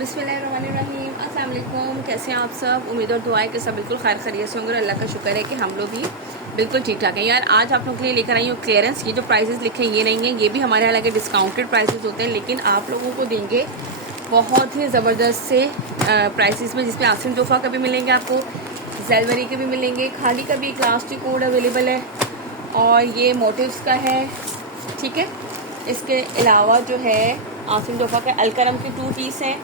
बिस्मिल्लाहिर्रहमानिर्रहीम। अस्सलाम वालेकुम। कैसे हैं आप सब? उम्मीद और दुआएं कि सब बिल्कुल खैर खैरियत से होंगे और अल्लाह का शुक्र है कि हम लोग भी बिल्कुल ठीक ठाक हैं। यार आज आप लोगों के लिए लेकर आई हूँ क्लियरेंस। ये जो प्राइसेस लिखे हैं ये नहीं है, ये भी हमारे हालांकि डिस्काउंटेड प्राइसेस होते हैं, लेकिन आप लोगों को देंगे बहुत ही ज़बरदस्त से प्राइसेस में, जिसमें आसिम जोफ़ा का भी मिलेंगे, आपको जेलवरी के भी मिलेंगे, खाली का भी एक लास्ट कोड अवेलेबल है और ये मोटिव्स का है। ठीक है, इसके अलावा जो है आसिम जोफ़ा के अलकरम के 2 पीस हैं,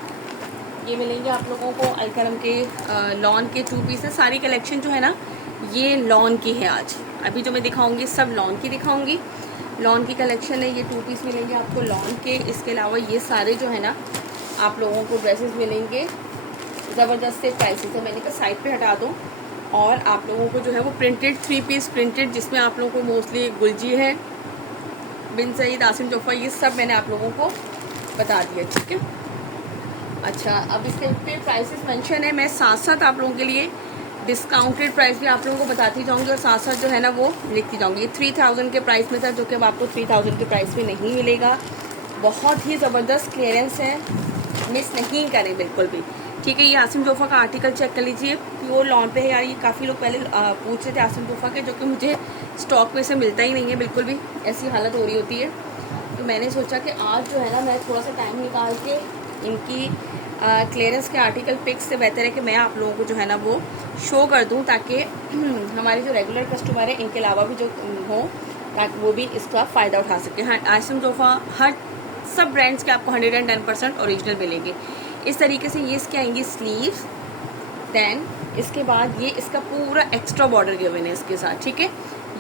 ये मिलेंगे आप लोगों को। अलकरम के लॉन के 2 पीस हैं। सारी कलेक्शन जो है ना ये लॉन की है। आज अभी जो मैं दिखाऊंगी सब लॉन की दिखाऊंगी। लॉन की कलेक्शन है, ये 2 पीस मिलेंगे आपको लॉन के। इसके अलावा ये सारे जो है ना आप लोगों को ड्रेसेस मिलेंगे ज़बरदस्त से प्राइसेस है। मैंने कहा साइड पे हटा दूँ। और आप लोगों को जो है वो प्रिंटेड 3 पीस प्रिंटेड, जिसमें आप लोगों को मोस्टली गुलजी है, बिन सईद, आसिम जोफ़ा, ये सब मैंने आप लोगों को बता दिया। ठीक है, अच्छा अब इसके पे प्राइसेस मेंशन है। मैं साथ साथ आप लोगों के लिए डिस्काउंटेड प्राइस भी आप लोगों को बताती जाऊंगी और साथ साथ जो है ना वो लिखती जाऊंगी। ये 3000 के प्राइस में था, जो कि अब आपको 3000 के प्राइस में नहीं मिलेगा। बहुत ही ज़बरदस्त क्लियरेंस है, मिस नहीं करें बिल्कुल भी। ठीक है, ये आसिम जोफ़ा का आर्टिकल चेक कर लीजिए, प्योर लॉन पे है यार। ये काफ़ी लोग पहले पूछ रहे थे आसिम जोफ़ा के, जो कि मुझे स्टॉक में से मिलता ही नहीं है बिल्कुल भी, ऐसी हालत हो रही होती है। तो मैंने सोचा कि आज जो है ना मैं थोड़ा सा टाइम निकाल के इनकी क्लियरेंस के आर्टिकल पिक्स से बेहतर है कि मैं आप लोगों को जो है ना वो शो कर दूं, ताकि हमारे जो रेगुलर कस्टमर है इनके अलावा भी जो हो, ताकि वो भी इसका फ़ायदा उठा सके। हाँ, आसिम जोफ़ा हर सब ब्रांड्स के आपको 110% ओरिजिनल मिलेंगे। इस तरीके से ये इसके आएंगी स्लीव्स, दैन इसके बाद ये इसका पूरा एक्स्ट्रा बॉर्डर गिवन है इसके साथ। ठीक है,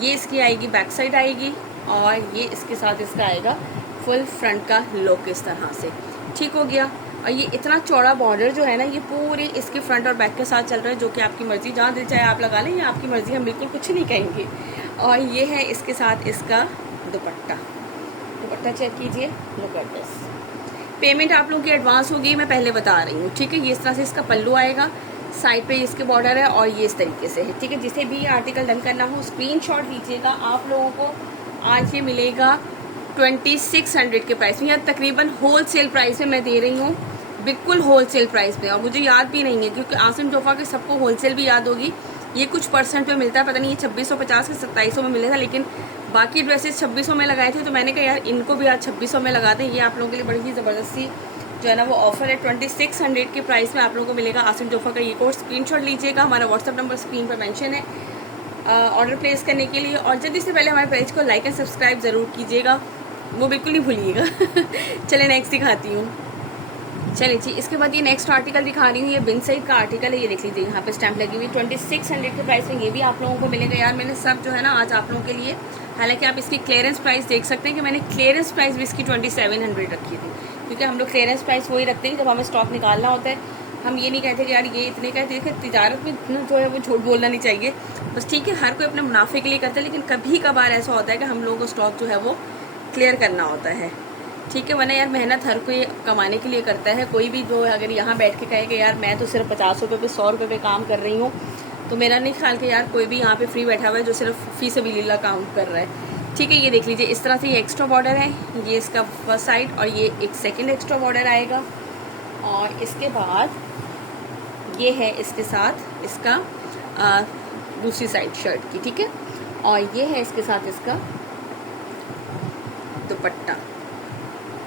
ये इसकी आएगी बैक साइड आएगी और ये इसके साथ इसका आएगा फुल फ्रंट का लुक इस तरह से। ठीक हो गया। और ये इतना चौड़ा बॉर्डर जो है ना ये पूरी इसके फ्रंट और बैक के साथ चल रहा है, जो कि आपकी मर्ज़ी, जहाँ दिल चाहे आप लगा लें, ये आपकी मर्ज़ी, हम बिल्कुल कुछ नहीं कहेंगे। और ये है इसके साथ इसका दुपट्टा। दुपट्टा चेक कीजिए, लुक एट दिस। पेमेंट आप लोगों की एडवांस होगी, मैं पहले बता रही हूँ। ठीक है, ये इस तरह से इसका पल्लू आएगा, साइड पे इसके बॉर्डर है और ये इस तरीके से है। ठीक है, जिसे भी ये आर्टिकल डन करना हो स्क्रीनशॉट लीजिएगा। आप लोगों को आज ये मिलेगा 2600 के प्राइस में, या तकरीबन होल सेल प्राइस में मैं दे रही हूँ, बिल्कुल होल सेल प्राइस में। और मुझे याद भी नहीं है, क्योंकि आसिम जोफ़ा के सबको होल सेल भी याद होगी। ये कुछ % पे मिलता है, पता नहीं ये 2650 के 2700 में मिले था, लेकिन बाकी ड्रेसेस 2600 में लगाए थे। तो मैंने कहा यार इनको भी आज 2600 में लगा दें। ये आप लोगों के लिए बड़ी ही ज़बरदस्ती जो है ना वो ऑफर है। 2600 के प्राइस में आप लोगों को मिलेगा आसिम जोफ़ा का ये कोट। स्क्रीनशॉट लीजिएगा, हमारा व्हाट्सअप नंबर स्क्रीन पर मेंशन है ऑर्डर प्लेस करने के लिए। और जल्दी से पहले हमारे पेज को लाइक एंड सब्सक्राइब ज़रूर कीजिएगा, वो बिल्कुल नहीं भूलिएगा। चले नेक्स्ट दिखाती हूँ। चलिए जी, इसके बाद ये नेक्स्ट आर्टिकल दिखा रही हूँ। ये बिन सईद का आर्टिकल है, ये देख लीजिए यहाँ पे स्टैंप लगी हुई। 2600 के प्राइस में ये भी आप लोगों को मिलेगा। यार मैंने सब जो है ना आज आप लोगों के लिए, हालांकि आप इसकी क्लियरेंस प्राइस देख सकते हैं कि मैंने क्लियरेंस प्राइस भी इसकी 2700 रखी थी, क्योंकि हम लोग क्लियरेंस प्राइस वही रखते हैं जब हमें स्टॉक निकालना होता है। हम ये नहीं कहते कि यार ये इतने का, देखिए तिजारत में जो है वो झूठ बोलना नहीं चाहिए बस। ठीक है, हर कोई अपने मुनाफे के लिए करता है, लेकिन कभी कभार ऐसा होता है कि हम लोगों को स्टॉक जो है वो क्लियर करना होता है। ठीक है, वरना यार मेहनत हर कोई कमाने के लिए करता है। कोई भी जो अगर यहाँ बैठ के कहे कि यार मैं तो सिर्फ 50 रुपये पे 100 रुपये पे काम कर रही हूँ, तो मेरा नहीं ख्याल कि यार कोई भी यहाँ पे फ्री बैठा हुआ है जो सिर्फ फी सबिलिल्लाह काम कर रहा है। ठीक है, ये देख लीजिए इस तरह से ये एक्स्ट्रा बॉर्डर है, ये इसका फर्स्ट साइड और ये एक सेकेंड एक्स्ट्रा बॉर्डर आएगा। और इसके बाद ये है इसके साथ इसका दूसरी साइड शर्ट की। ठीक है, और ये है इसके साथ इसका दुपट्टा।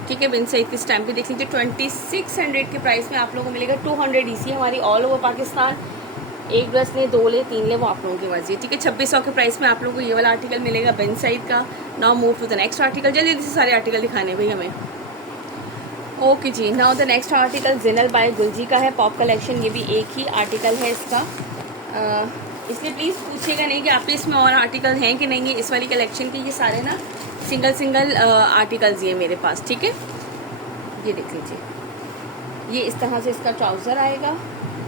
ठीक है, बिन सईद की स्टैम्प भी देख लीजिए। 2600 के प्राइस में आप लोगों को मिलेगा। 200 EC हमारी ऑल ओवर पाकिस्तान। एक ड्रेस ले, 2 ले, 3 ले, वो आप लोगों की मर्जी है। ठीक है, 2600 के प्राइस में आप लोगों को ये वाला आर्टिकल मिलेगा बिन सईद का। Now move to the next article. जल्दी जल्दी से सारे आर्टिकल दिखाने भाई हमें। Okay ji, now the next article जिनल बाय गुलजी का है, पॉप कलेक्शन। ये भी एक ही आर्टिकल है इसका, इसलिए प्लीज़ पूछिएगा नहीं कि आपके इसमें और आर्टिकल हैं कि नहीं है इस वाली कलेक्शन के। ये सारे ना सिंगल आर्टिकल्स ये मेरे पास। ठीक है, ये देख लीजिए, ये इस तरह से इसका ट्राउज़र आएगा।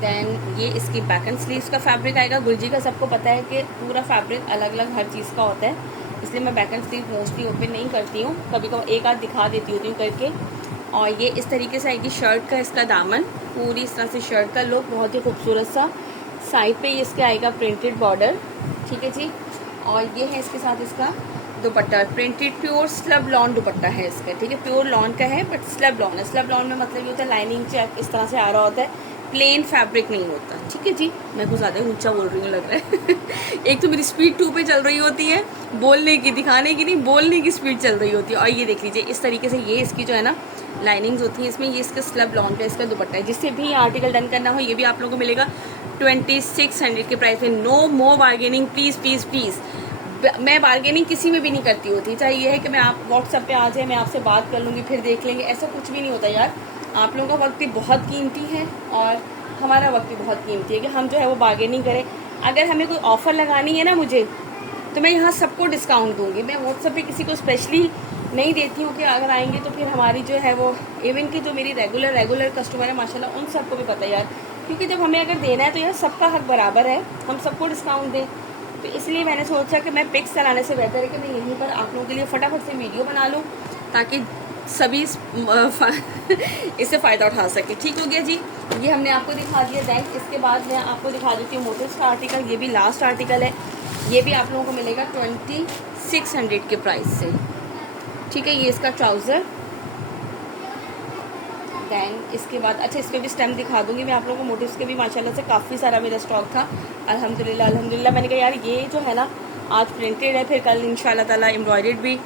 दैन ये इसकी बैक एंड स्लीव्स का फैब्रिक आएगा। गुलजी का सबको पता है कि पूरा फैब्रिक अलग अलग हर चीज़ का होता है, इसलिए मैं back and sleeve mostly open नहीं करती हूँ, कभी कभी एक आध दिखा देती होती हूँ करके। और ये इस तरीके से आएगी शर्ट का इसका दामन, पूरी इस तरह से शर्ट का लुक, बहुत ही खूबसूरत सा। साइड पे ये इसके आएगा प्रिंटेड बॉर्डर। ठीक है जी, और ये है इसके साथ इसका दुपट्टा प्रिंटेड प्योर स्लब लॉन दुपट्टा है इसका, ठीक है। प्योर लॉन का है बट स्लब लॉन है। स्लब लॉन में मतलब ये होता है लाइनिंग चेक इस तरह से आ रहा होता है, प्लेन फैब्रिक नहीं होता, ठीक है जी। मैं कुछ ज़्यादा ऊंचा बोल रही हूँ लग रहा है एक तो मेरी स्पीड 2 पे चल रही होती है, बोलने की, दिखाने की नहीं, बोलने की स्पीड चल रही होती है। और ये देख लीजिए इस तरीके से ये इसकी जो है ना लाइनिंग्स होती है इसमें, ये इसका स्लब लॉन का इसका दुपट्टा है। जिससे भी आर्टिकल डन करना हो ये भी आप लोगों को मिलेगा 2600 के प्राइस में। No more bargaining please please please. मैं बार्गेनिंग किसी में भी नहीं करती होती, चाहे ये है कि मैं आप व्हाट्सएप पे आ जाए, मैं आपसे बात कर लूँगी फिर देख लेंगे, ऐसा कुछ भी नहीं होता यार। आप लोगों का वक्त भी बहुत कीमती है और हमारा वक्त भी बहुत कीमती है कि हम जो है वो बार्गेनिंग करें। अगर हमें कोई ऑफ़र लगानी है ना मुझे, तो मैं यहाँ सबको डिस्काउंट दूँगी। मैं व्हाट्सएप पे किसी को स्पेशली नहीं देती हूँ कि अगर आएंगे तो फिर हमारी जो है वो, इवन कि जो मेरी रेगुलर कस्टमर है माशाल्लाह उन सबको भी पता है यार, क्योंकि जब हमें अगर देना है तो यार सबका हक बराबर है, हम सबको डिस्काउंट दें। तो इसलिए मैंने सोचा कि मैं पिक्स चलाने से बेहतर है कि मैं यहीं पर आप लोगों के लिए फटाफट से वीडियो बना लूँ ताकि सभी इससे फ़ायदा उठा सके। ठीक हो गया जी, ये हमने आपको दिखा दिया। दैन इसके बाद मैं आपको दिखा देती हूँ मोटिव्स का आर्टिकल। ये भी लास्ट आर्टिकल है, ये भी आप लोगों को मिलेगा 2600 के प्राइस से, ठीक है। ये इसका ट्राउज़र। दैन इसके बाद अच्छा इस पर भी स्टेम दिखा दूंगी मैं आप लोगों को। मोटिव्स के भी माशाल्लाह से काफ़ी सारा मेरा स्टॉक था, अल्हम्दुलिल्लाह। मैंने कहा यार ये जो है ना आज प्रिंटेड है, फिर कल इंशाल्लाह ताला एम्ब्रॉयडर्ड भी।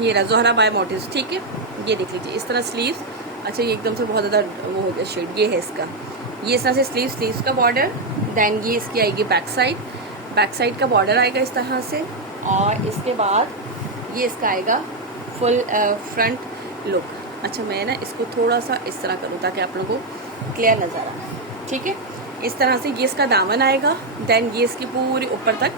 ये रहा ज़ोहरा बाय मोटिव्स, ठीक है। ये देख लीजिए इस तरह स्लीव्स। अच्छा ये एकदम से बहुत ज़्यादा वो हो गया शेड, ये है इसका, ये इस तरह से स्लीव्स का बॉर्डर। दैन ये इसकी आएगी बैक साइड का बॉर्डर आएगा इस तरह से। और इसके बाद ये इसका आएगा फुल फ्रंट लुक। अच्छा मैं ना इसको थोड़ा सा इस तरह करूँ ताकि आप लोगों को क्लियर नज़र आए, ठीक है। इस तरह से ये इसका दामन आएगा। दैन ये इसकी पूरी ऊपर तक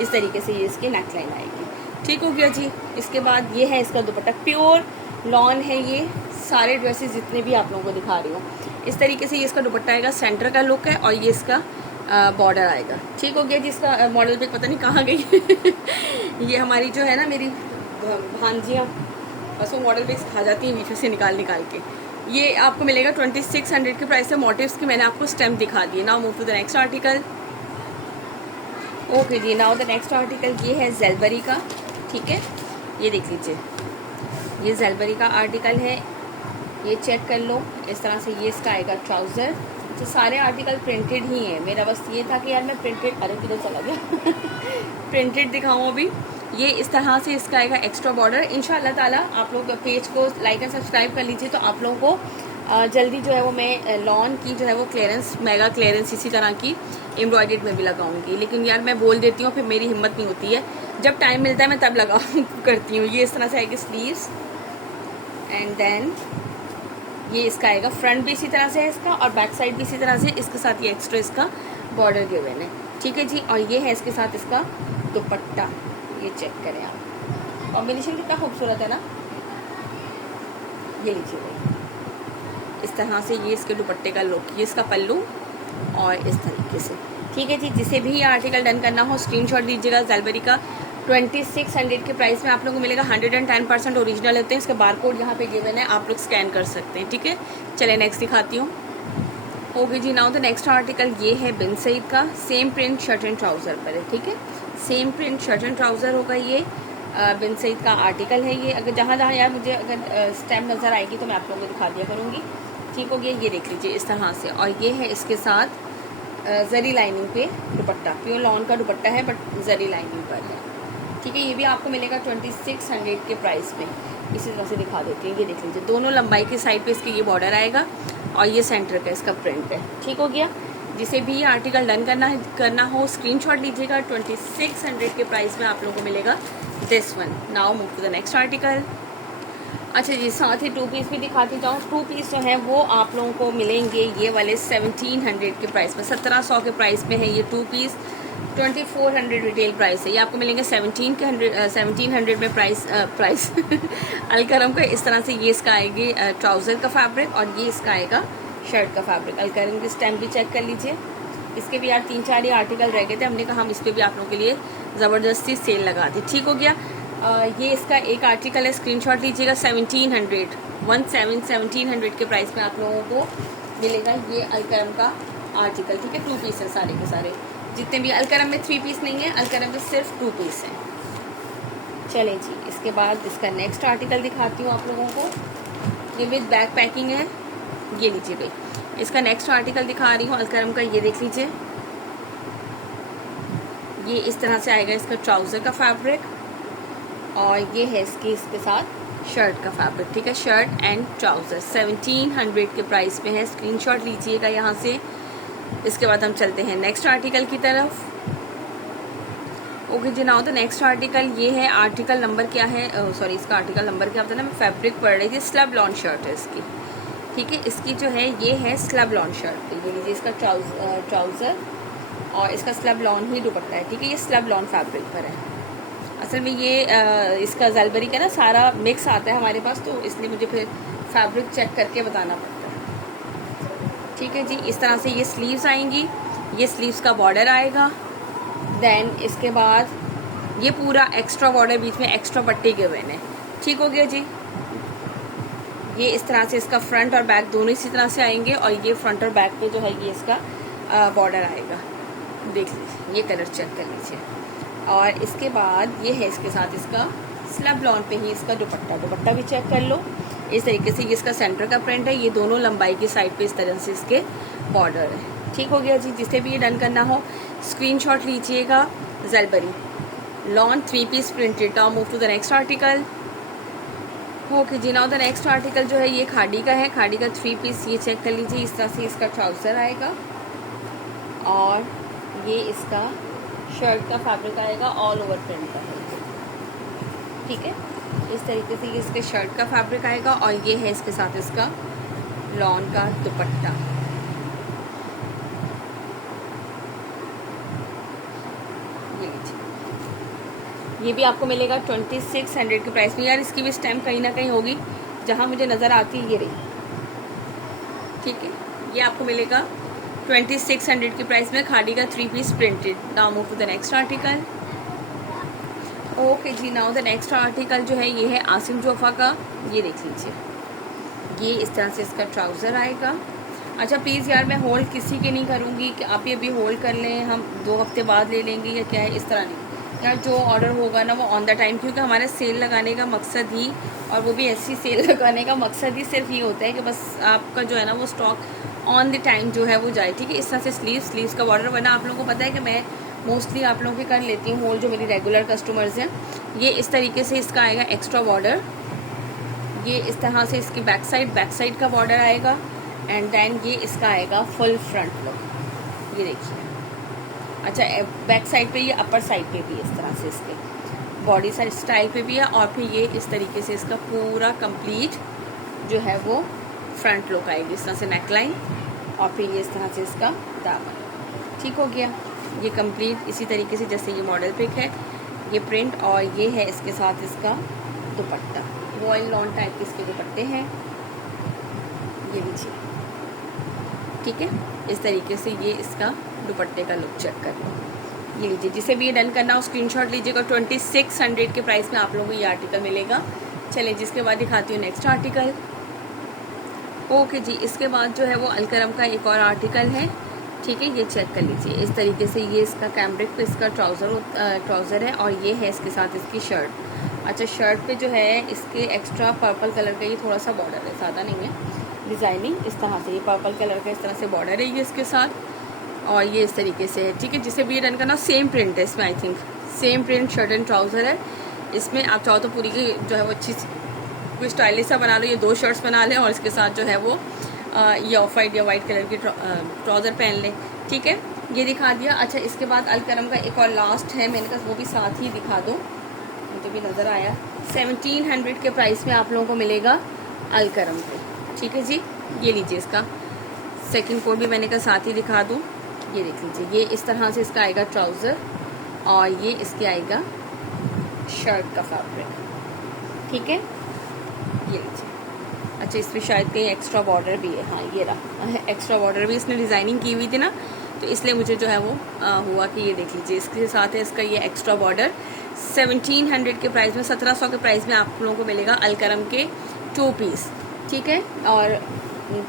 इस तरीके से ये इसकी नेक लाइन आएगी, ठीक हो गया जी। इसके बाद ये है इसका दुपट्टा, प्योर लॉन है ये सारे ड्रेसेस जितने भी आप लोगों को दिखा रही हूँ। इस तरीके से ये इसका दुपट्टा आएगा, सेंटर का लुक है और ये इसका बॉर्डर आएगा, ठीक हो गया जी। इसका मॉडल पिक पता नहीं कहाँ गई ये हमारी जो है ना मेरी भांजियाँ बस वो मॉडल पिक्स खा जाती हैं बीच से निकाल के। ये आपको मिलेगा 2600 के प्राइस से। मोटिव्स की मैंने आपको स्टेम दिखा दिए। Now move to the next article. Okay ji, now the next article ये है ज़ेलबरी का, ठीक है। ये देख लीजिए ये ज़ेलबरी का आर्टिकल है, ये चेक कर लो इस तरह से। ये इसका आएगा ट्राउज़र। तो सारे आर्टिकल प्रिंटेड ही हैं। मेरा बस ये था कि यार मैं प्रिंटेड, अरे किधर चला गया प्रिंटेड दिखाऊँ अभी। ये इस तरह से इसका आएगा एक्स्ट्रा बॉर्डर। इंशाल्लाह ताला आप लोग पेज को लाइक एंड सब्सक्राइब कर लीजिए तो आप लोगों को जल्दी जो है वो मैं लॉन की जो है वो क्लियरेंस, मेगा क्लियरेंस इसी तरह की एम्ब्रॉयडर्ड में भी लगाऊंगी। लेकिन यार मैं बोल देती हूँ फिर मेरी हिम्मत नहीं होती है, जब टाइम मिलता है मैं तब करती हूँ। ये इस तरह से आएगी स्लीव्स। एंड देन ये इसका आएगा फ्रंट भी इसी तरह से है इसका, और बैक साइड भी इसी तरह से। इसके साथ ये एक्स्ट्रा इसका बॉर्डर गिवन है, ठीक है जी। और ये है इसके साथ इसका दुपट्टा, ये चेक करें आप, कॉम्बिनेशन कितना खूबसूरत है ना। ये लीजिए भाई इस तरह से ये इसके दुपट्टे का लुक, ये इसका पल्लू और इस तरीके से, ठीक है जी। जिसे भी ये आर्टिकल डन करना हो स्क्रीनशॉट दीजिएगा। ज़ेलबरी का 2600 के प्राइस में आप लोगों को मिलेगा। 110% ओरिजिनल होते हैं। इसके बारकोड यहाँ पे गिवन है, आप लोग स्कैन कर सकते हैं, ठीक है। चले नेक्स्ट दिखाती हूँ। Okay ji, now the next article ये है बिन सईद का। Same print shirt and trouser पर है, ठीक है। Same print shirt and trouser होगा। ये बिन सईद का आर्टिकल है। ये अगर जहाँ जहाँ यार मुझे अगर स्टैम्प नज़र आएगी तो मैं आप लोगों को दिखा दिया करूँगी, ठीक हो गया। ये देख लीजिए इस तरह से। और ये है इसके साथ जरी लाइनिंग पे दुपट्टा, प्योर लॉन का दुपट्टा है बट जरी लाइनिंग पर है, ठीक है। ये भी आपको मिलेगा 2600 के प्राइस में। इसी तरह से दिखा देती हूँ। ये देख लीजिए दोनों लंबाई की साइड पे इसके ये बॉर्डर आएगा और ये सेंटर का इसका प्रिंट है, ठीक हो गया। जिसे भी ये आर्टिकल डन करना हो स्क्रीनशॉट लीजिएगा। 2600 के प्राइस में आप लोगों को मिलेगा this one. Now move to the next article. अच्छा जी, साथ ही 2 पीस भी दिखाती जाऊँ। 2 पीस जो है वो आप लोगों को मिलेंगे ये वाले 1700 के प्राइस में, 1700 के प्राइस में है ये 2 पीस। 2400 रिटेल प्राइस है। ये आपको मिलेंगे 1700 में प्राइस अलकरम का। इस तरह से ये इसका आएगी ट्राउज़र का फैब्रिक और ये इसका आएगा शर्ट का फैब्रिक। अलकरम की स्टैम्प भी चेक कर लीजिए। इसके भी यार 3-4 ही आर्टिकल रह गए थे, हमने कहा हम इस पर भी आप लोगों के लिए ज़बरदस्ती सेल लगा दी, ठीक हो गया। ये इसका एक आर्टिकल है, स्क्रीनशॉट लीजिएगा। 1700 के प्राइस में आप लोगों को मिलेगा ये अलकरम का आर्टिकल, ठीक है। 2 पीस है सारे के सारे, जितने भी अलकरम में 3 पीस नहीं है, अलकरम में सिर्फ 2 पीस है। चलें जी, इसके बाद इसका नेक्स्ट आर्टिकल दिखाती हूँ आप लोगों को। ये विद बैक पैकिंग है, ये लीजिए भाई। इसका नेक्स्ट आर्टिकल दिखा रही हूँ अलकरम का, ये देख लीजिए। ये इस तरह से आएगा इसका ट्राउज़र का फैब्रिक, और ये है इसके साथ शर्ट का फैब्रिक। ठीक है, शर्ट एंड ट्राउज़र 1700 के प्राइस में है। स्क्रीनशॉट लीजिएगा यहाँ से। इसके बाद हम चलते हैं नेक्स्ट आर्टिकल की तरफ। Okay ji, now the next article ये है। आर्टिकल नंबर क्या है, सॉरी इसका आर्टिकल नंबर क्या होता है ना, मैं फैब्रिक पढ़ रही थी। स्लब लॉन शर्ट है इसकी। ठीक है, इसकी जो है ये है स्लब लॉन शर्ट। ये लीजिए इसका ट्राउज़र और इसका स्लब लॉन ही दुपट्टा है। ठीक है, ये स्लब लॉन फैब्रिक पर है। असल में ये इसका जलबरी का ना सारा मिक्स आता है हमारे पास, तो इसलिए मुझे फिर फैब्रिक चेक करके बताना पड़ता है। ठीक है जी, इस तरह से ये स्लीव्स आएंगी। ये स्लीव्स का बॉर्डर आएगा। देन इसके बाद ये पूरा एक्स्ट्रा बॉर्डर, बीच में एक्स्ट्रा पट्टी के हुए हैं। ठीक हो गया जी। ये इस तरह से इसका फ्रंट और बैक दोनों इसी तरह से आएंगे, और ये फ्रंट और बैक पे जो है ये इसका बॉर्डर आएगा। देख लीजिए, ये कलर चेक कर लीजिए। और इसके बाद ये है इसके साथ इसका स्लब लॉन पे ही इसका दुपट्टा भी चेक कर लो। इस तरीके से ये इसका सेंटर का प्रिंट है। ये दोनों लंबाई की साइड पे इस तरह से इसके बॉर्डर है। ठीक हो गया जी। जिसे भी ये डन करना हो स्क्रीनशॉट लीजिएगा। जलबरी lawn 3 piece printed. Now move to the next article. Okay ji, now the next article जो है ये खाड़ी का है। खाड़ी का 3 पीस, ये चेक कर लीजिए। इस तरह से इसका ट्राउज़र आएगा, और ये इसका शर्ट का फैब्रिक आएगा, ऑल ओवर प्रिंट का है। ठीक है, इस तरीके से ये इसके शर्ट का फैब्रिक आएगा, और ये है इसके साथ इसका लॉन का दुपट्टा। ये भी आपको मिलेगा 2600 के प्राइस में। यार इसकी भी स्टैम्प कहीं ना कहीं होगी, जहाँ मुझे नज़र आती है ये रही। ठीक है, ये आपको मिलेगा 2600 के प्राइस में, खाड़ी का 3 piece printed. Now move to the next article. Okay ji, now the next article जो है ये है आसिम जोफा का। ये देख लीजिए, ये इस तरह से इसका ट्राउज़र आएगा। अच्छा प्लीज़ यार, मैं होल्ड किसी के नहीं करूँगी कि आप ये अभी होल्ड कर लें, हम 2 हफ्ते बाद ले लेंगे या क्या है, इस तरह नहीं यार। जो ऑर्डर होगा ना वो ऑन द टाइम, क्योंकि हमारा सेल लगाने का मकसद ही, और वो भी ऐसी सेल लगाने का मकसद ही सिर्फ ये होता है कि बस आपका जो है ना वो स्टॉक ऑन द टाइम जो है वो जाए। ठीक है, इस तरह से स्लीव्स का बॉर्डर बना। आप लोगों को पता है कि मैं मोस्टली आप लोगों के कर लेती हूँ होल्ड, जो मेरी रेगुलर कस्टमर्स हैं। ये इस तरीके से इसका आएगा एक्स्ट्रा बॉर्डर। ये इस तरह से इसकी बैक साइड का बॉर्डर आएगा, एंड देन ये इसका आएगा फुल फ्रंट लुक। ये देखिए, अच्छा बैक साइड पे, ये अपर साइड पे भी इस तरह से इसके बॉडी साइड स्टाइल पे भी है, और फिर ये इस तरीके से इसका पूरा कंप्लीट जो है वो फ्रंट लुक आएगी। इस तरह से नेकलाइन, और फिर ये इस तरह से इसका दामन। ठीक हो गया, ये कंप्लीट इसी तरीके से जैसे ये मॉडल पिक है, ये प्रिंट, और ये है इसके साथ इसका दुपट्टा। रॉयल लॉन टाइप के इसके दुपट्टे हैं, ये लीजिए। ठीक है, इस तरीके से ये इसका दुपट्टे का लुक चेक कर लो। ये लीजिए, जिसे भी ये डन करना हो स्क्रीनशॉट लीजिएगा। 2600 के प्राइस में आप लोगों को ये आर्टिकल मिलेगा। चलिए जिसके बाद दिखाती हूँ नेक्स्ट आर्टिकल। ओके जी, इसके बाद जो है वो अलकरम का एक और आर्टिकल है। ठीक है, ये चेक कर लीजिए। इस तरीके से ये इसका कैम्ब्रिक पे इसका ट्राउज़र है, और ये है इसके साथ इसकी शर्ट। अच्छा, शर्ट पे जो है इसके एक्स्ट्रा पर्पल कलर का ये थोड़ा सा बॉर्डर है, ज़्यादा नहीं है, डिज़ाइनिंग इस तरह से। ये पर्पल कलर का इस तरह से बॉर्डर है ये इसके साथ, और ये इस तरीके से है। ठीक है, जिसे भी ये डन करना, सेम प्रिंट है इसमें, I think same print shirt and trouser है इसमें। आप चाहो तो पूरी की जो है वो अच्छी कोई स्टाइलिश सा बना लो, ये 2 शर्ट्स बना लें, और इसके साथ जो है वो ये ऑफ वाइट या वाइट कलर की ट्राउज़र पहन लें। ठीक है, ये दिखा दिया। अच्छा, इसके बाद अलकरम का एक और लास्ट है, मैंने कहा वो भी साथ ही दिखा दूँ, मुझे भी नज़र आया। 1700 के प्राइस में आप लोगों को मिलेगा अलकरम पे। ठीक है जी, ये लीजिए, इसका सेकंड कोड भी मैंने कहा साथ ही दिखा दूँ। ये देख लीजिए, ये इस तरह से इसका आएगा ट्राउज़र, और ये इसके आएगा शर्ट का फैब्रिक। ठीक है, ये लीजिए। अच्छा, इसमें शायद कहीं एक्स्ट्रा बॉर्डर भी है। हाँ, ये रहा एक्स्ट्रा बॉर्डर भी, इसने डिज़ाइनिंग की हुई थी ना, तो इसलिए मुझे जो है वो हुआ कि ये देख लीजिए, इसके साथ है इसका ये एक्स्ट्रा बॉर्डर। 1700 के प्राइस में, 1700 के प्राइस में आप लोगों को मिलेगा अलकरम के 2 पीस। ठीक है, और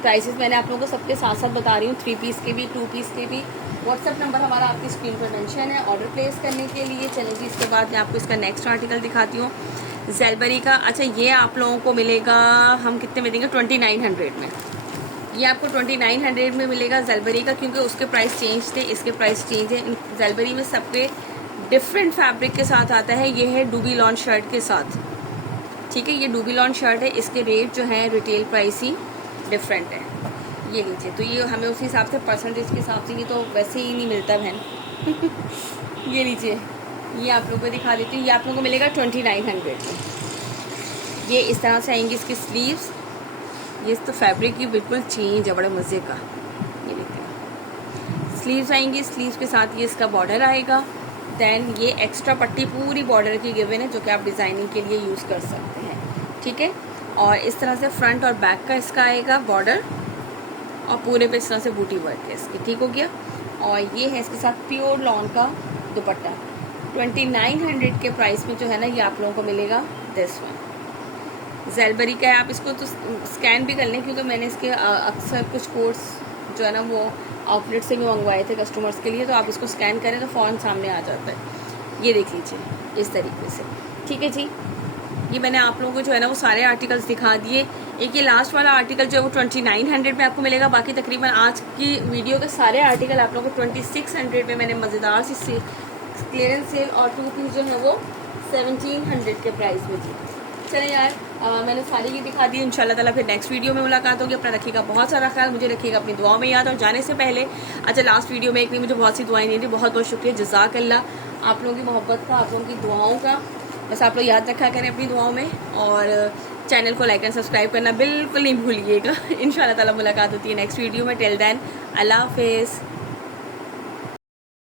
प्राइसेस मैंने आप लोगों को सबके साथ साथ बता रही हूँ, 3 पीस के भी, 2 पीस के भी, व्हाट्सअप नंबर हमारा आपकी स्क्रीन पर मेंशन है ऑर्डर प्लेस करने के लिए। चलिए जी, इसके बाद मैं आपको इसका नेक्स्ट आर्टिकल दिखाती हूँ ज़ेलबरी का। अच्छा, ये आप लोगों को मिलेगा, हम कितने में देंगे, 2900 में। ये आपको 2900 में मिलेगा ज़ेलबरी का, क्योंकि उसके प्राइस चेंज थे, इसके प्राइस चेंज है। ज़ेलबरी में सबके डिफरेंट फैब्रिक के साथ आता है। ये है डूबी लॉन शर्ट के साथ, ठीक है, ये डूबी लॉन शर्ट है। इसके रेट जो है रिटेल प्राइस ही डिफरेंट है। ये लीजिए, तो ये हमें उसी हिसाब से परसेंटेज के हिसाब से, ये तो वैसे ही नहीं मिलता बहन। ये लीजिए, ये आप लोगों को दिखा देती हूँ। ये आप लोगों को मिलेगा 2900 में। ये इस तरह से आएंगी इसकी स्लीव्स। ये तो फैब्रिक ही बिल्कुल चेंज है, बड़े मज़े का। ये देखिए, स्लीव्स आएंगी, स्लीव्स के साथ ये इसका बॉर्डर आएगा। देन ये एक्स्ट्रा पट्टी पूरी बॉर्डर की गिवन है, जो कि आप डिज़ाइनिंग के लिए यूज़ कर सकते हैं, ठीक है। और इस तरह से फ्रंट और बैक का इसका आएगा बॉर्डर, और पूरे पे इस तरह से बूटी वर्क है इसकी, ठीक हो गया। और ये है इसके साथ प्योर लॉन का दुपट्टा। 2900 के प्राइस में जो है ना, ये आप लोगों को मिलेगा दिस वन। ज़ेलबरी का है, आप इसको तो स्कैन भी कर लें, क्योंकि मैंने इसके अक्सर कुछ कोड्स जो है ना वो आउटलेट से भी मंगवाए थे कस्टमर्स के लिए, तो आप इसको स्कैन करें तो फ़ौरन सामने आ जाता है। ये देख लीजिए इस तरीके से, ठीक है जी। ये मैंने आप लोगों को जो है ना वो सारे आर्टिकल्स दिखा दिए। एक ये लास्ट वाला आर्टिकल जो है वो 2900 में आपको मिलेगा। बाकी तकरीबन आज की वीडियो के सारे आर्टिकल आप लोगों को 2600 में मैंने मज़ेदार सी क्लियरेंस सेल और 2 पीस जो है वो 1700 के प्राइस में दी। चले यार, मैंने सारी ये दिखा दी। इंशाल्लाह ताला फिर नेक्स्ट वीडियो में मुलाकात होगी। अपना रखिएगा बहुत सारा ख्याल, मुझे रखिएगा अपनी दुआओं में याद। और जाने से पहले, अच्छा, लास्ट वीडियो में एक ने मुझे बहुत सी दुआएं दी थी, बहुत बहुत शुक्रिया, जज़ाकल्लाह। आप लोगों की मोहब्बत का, आप लोगों की दुआओं का बस आप लोग याद रखा करें अपनी दुआओं में। और चैनल को लाइक एंड सब्सक्राइब करना बिल्कुल नहीं भूलिएगा। इंशाल्लाह ताला मुलाकात होती है नेक्स्ट वीडियो में। टिल देन, अल्लाह हाफिज़।